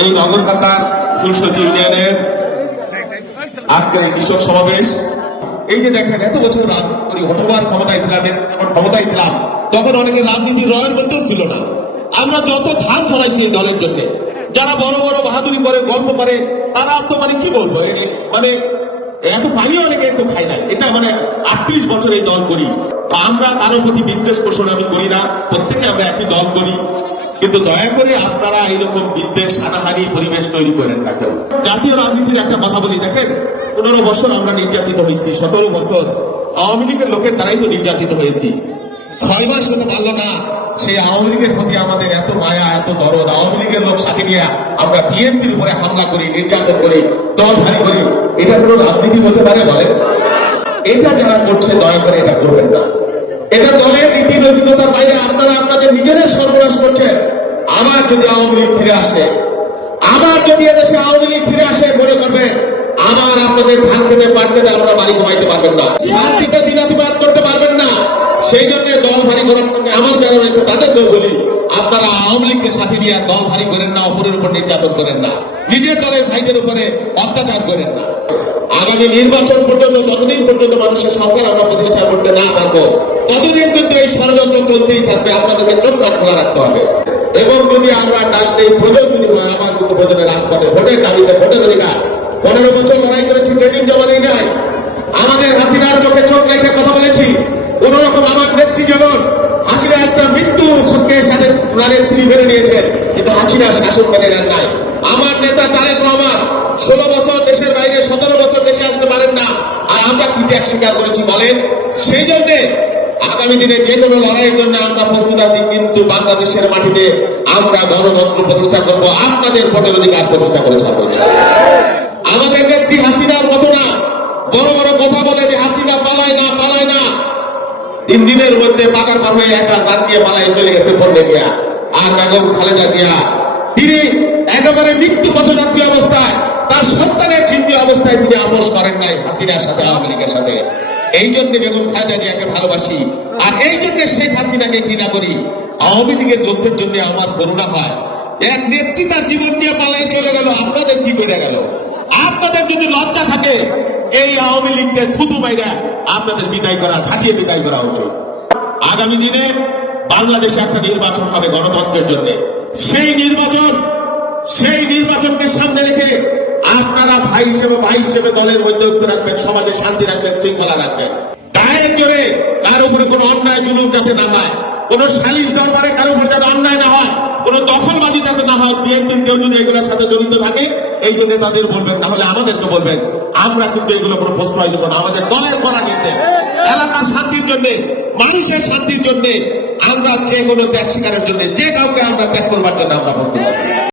এই নগরকান্দার ফুলসজ্জি ইউনিয়নের আজকের কৃষক সমাবেশ। এই যে দেখেন, এত বছর রাজনীতি করি হতবার ক্ষমতায় ছিলাম যখন ক্ষমতায় ছিলাম। তখন অনেকে রাজনীতির রয়ের মধ্যেও ছিল না। আমরা যত ধান ছড়াইছি এই দলের জন্য, যারা বড় বড় বাহাদুরি করে, গল্প করে, তারা তো মানে কি বলব মানে এত পানি অনেকে তো খাই না। এটা মানে আটত্রিশ বছর এই দল করি। আমরা কারও প্রতি বিদ্বেষ পোষণ আমি করি না। প্রত্যেকে আমরা একই দল করি। কিন্তু দয়া করে আপনারা এইরকম বিদ্বেষ হানাহানি পরিবেশ তৈরি করেন না কেউ জাতীয় রাজনীতির একটা কথা বলি, দেখেন, পনেরো বছর আমরা নির্যাতিত হয়েছি, সতেরো বছর আওয়ামী লীগের লোকের দ্বারাই তো নির্যাতিত হয়েছি। ছয় মাস হতে পারল না, সেই আওয়ামী লীগের প্রতি আমাদের এত মায়া, এত দরদ, আওয়ামী লীগের লোক সাথে নিয়ে আমরা বিএনপির উপরে হামলা করি, নির্যাতন করি, দল ভারী করি, এটা কোনো রাজনীতি হতে পারে বলেন? এটা যারা করছে, দয়া করে এটা করবেন না। এটা দলের নীতি নৈতিকতার বাইরে আপনারা আপনাদের নিজেদের সর্বনাশ করছেন আবার যদি আওয়ামী লীগ ফিরে আসে, আবার যদি এদেশে আওয়ামী লীগ ফিরে আসে, মনে করবে, আবার আপনাদের ধান খেতে পারতে আমরা বাড়ি ঘুমাইতে পারবেন না। শান্তিতে দিনাতিবাদ করতে পারবেন না। সেই জন্য দল ভারী করার আমার যারা রয়েছে তাদেরকেও বলি, আপনারা আওয়ামী লীগকে সাথে আর দল ভারী করেন না, অপরের উপর নির্যাতন করেন না। নিজের দলের ভাইদের উপরে অত্যাচার করেন না। আগামী নির্বাচন পর্যন্ত ততদিন পর্যন্ত মানুষের সরকার আমরা প্রতিষ্ঠা করতে না পারব ততদিন কিন্তু এই ষড়যন্ত্র চলতেই থাকবে, আপনাদেরকে চোখ খোলা রাখতে হবে। এবং যদি আমরা ডাকতে এই প্রয়োজন যদি হয় আমার কিন্তু প্রয়োজনে রাজপথে ভোটের দাবিতে ভোটের অধিকার। পনেরো বছর লড়াই করেছি, ট্রেনিং জমা দিই নাই। আমাদের হাসিনার চোখে চোখ রেখে কথা বলেছি। কোন রকম আমার নেত্রী যেমন হাসিনা একটা মৃত্যু চোখের সাথে তিনি মেনে নিয়েছেন, কিন্তু হাসিনার শাসন মেনে নেন নাই। আমার নেতা তারেক রহমান ষোলো বছর দেশের বাইরে, সতেরো বছর দেশে আসতে পারেন না। আর আমরা কি ত্যাগ স্বীকার করেছি বলেন? সেই জন্যে আগামী দিনে যে কোনো লড়াইয়ের জন্য আমরা প্রস্তুত আছি, কিন্তু বাংলাদেশের মাটিতে আমরা গণতন্ত্র প্রতিষ্ঠা করব, আপনাদের ভোটের অধিকার প্রতিষ্ঠা করে ছাড়বো আমাদের নেত্রী হাসিনার মতো না, বড় বড় কথা বলে যে হাসিনা পালায় না পালায় না। তিন দিনের মধ্যে পাকার পার হয়ে একটা গান দিয়ে পালায় চলে গেছে পড়লে গিয়া আর বেগম খালেদা জিয়া তিনি একেবারে মৃত্যু পথযাত্রী অবস্থায়, তার সন্তানের চিন্তি অবস্থায় তিনি আপোষ করেন নাই হাসিনার সাথে, আওয়ামী লীগের সাথে। এই জন্য বেগম খালেদা জিয়াকে ভালোবাসি, আর এই জন্য শেখ হাসিনাকে ঘৃণা করি, আওয়ামী লীগের লোকদের জন্য আমার করুণা হয়। এক নেত্রী তার জীবন নিয়ে পালায় চলে গেল, আপনাদের কি করে গেল? আপনাদের যদি লজ্জা থাকে, এই আওয়ামী লীগকে থুতু মাইরা আপনাদের বিদায় করা, ঝাঁটিয়ে বিদায় করা উচিত। আগামী দিনে বাংলাদেশে একটা নির্বাচন হবে গণতন্ত্রের জন্য। সেই নির্বাচন সেই নির্বাচনকে সামনে রেখে আপনারা ভাই হিসেবে ভাই হিসেবে দলের মধ্যে ঐক্য রাখবেন, সমাজে শান্তি রাখবেন, শৃঙ্খলা রাখবেন। গায়ের জোরে কার উপরে কোনো অন্যায় জুলুম যাতে না হয়, কোন সালিশ দরবারে কারও উপর যাতে অন্যায় না হয়, কোন দখলবাজি যাতে না হয়, বিএনপির কেউ যদি এগুলোর সাথে জড়িত থাকে, এই জন্য তাদের বলবেন, তাহলে আমাদেরকে বলবেন, আমরা কিন্তু এগুলো কোনো প্রশ্রয় দেবো না, আমাদের দলের করা নির্দেশ। এলাকার শান্তির জন্য, মানুষের শান্তির জন্য, আমরা যে কোনো ত্যাগ স্বীকারের জন্য, যে কাউকে আমরা ত্যাগ করবার জন্য আমরা প্রস্তুত আছি।